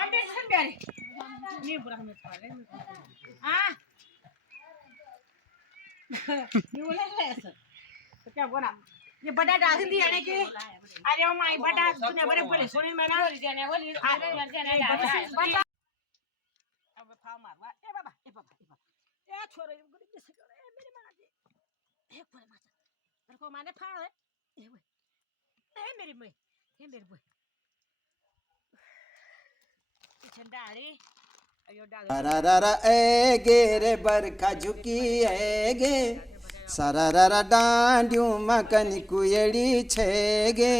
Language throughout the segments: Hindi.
आंटी सुन प्यारे नहीं बुरा हमें खा ले हाँ ये बोला है ऐसा तो क्या बोला ये बड़ा डाल दी यानी कि अरे ओ माय बड़ा तूने बड़े बड़े सुने मैं ना जाने वाली बड़ा अब फाव मारवा ए बाबा ए छोरे गुडी से ए मेरी मां जी एक बोले मां तेरे को माने फाव है ए मेरी मैं ये मेरे बोय छंडाड़ी सरररा ए गे रे बरखा झुकी ए गे सरररा डांडियो मकनी कुयड़ी छे गे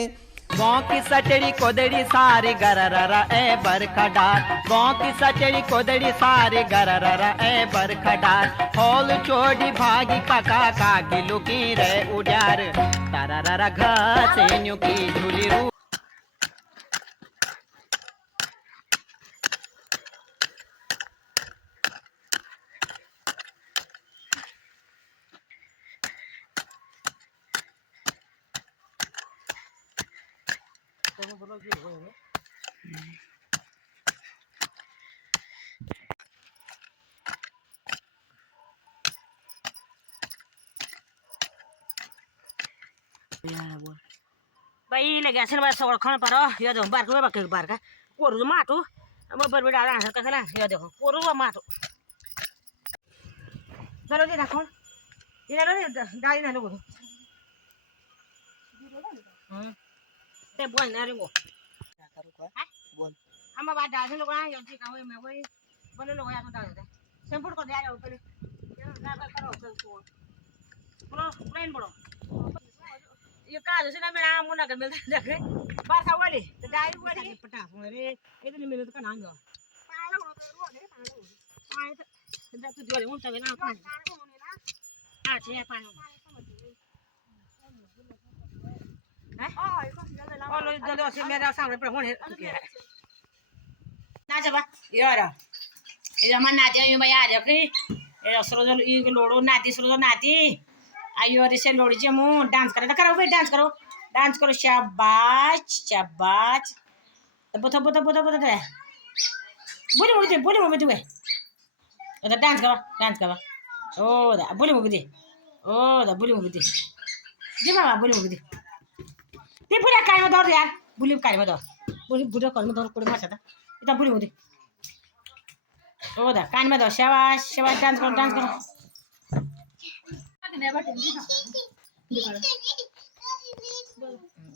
गाँव की सचड़ी कोदड़ी सारी गरररा ए बरखा डाल गाँव की सचड़ी कोदड़ी सारी गरररा ए बरखा डाल होल चोड़ी भागी काका काकी लुकी रे उड्यार तरररा घसे न्युकी झूली रू भाई लगे असल में सौर खान पर ये देखो बार का कोरु माटो अब बर बेटा आ सका खला ये देखो कोरु माटो चलो जी देखो ये लो डाली ना लो ते बोल ना रे वो क्या करूं को बोल हम बात डाल लोग ना ये का मैं वही बोले लोग या तो डाल दे सिंपल को दे रहा ऊपर ना करो पूरा प्लेन बड़ो ये काज से ना मेरा मुन्ना कर मिलता देखे बार का वाली तो डाई वाली पटा रे इतनी मिनट का नाम है पालो रो दे पालो तो तू जोड़े उन तक ना अच्छे पालो हैं और जल्दी से मेरा सामने पर होने ना जबा यार ये मन नाती ये मैं आ रही ये सरोज ये लोड़ो नाती सरोज नाती आयो रिसे लोड़ी जे मु डांस करे करो भाई डांस करो शाबाश शाबाश बता दे बोली मम्मी तू है डांस करो ओ दा बोली मम्मी दे जी बाबा बोली मम्मी दे ते पूरा काय में दौड़ यार बोली काय में दौड़ बोली बुढ़ा कर में दौड़ कोड़ी मारता था इतना बोली मम्मी दे ओ दा कान में दौड़ शाबाश डांस करो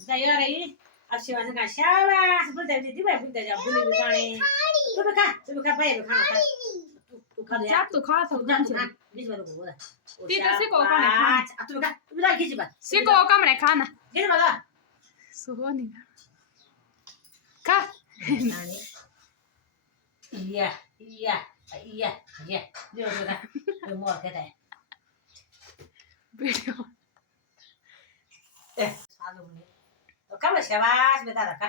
जाइए रही अब शिवाजी का शाबाश बोलते दीदी भाई बोलते जा बोली गाने तू भी खा भाई भी खा तू खा जा तू खा सब जान से बीच वालों को बोला ती तो सिको का ने खाना तू भी खा तू ला खींच बात सिको का ने खाना गिर वाला सुहोनी का या जो मोर कहता है वीडियो सालू ने तो कब शाबाश बेटा रखा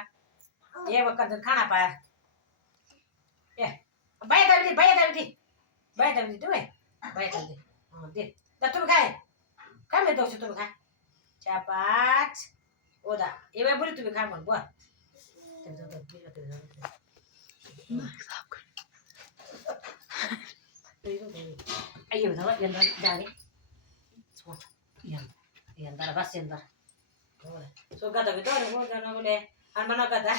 ये वक्त खाना पाया ये बैठ दे तू है बैठ दे हां दे तू खाए खा मैं दो से तू खा शाबाश ओदा ये मैं बोली तू खा मन बोल ayo tahu yang dari semua yang darah bas yang darah so kata kita orang mau jangan boleh anak kata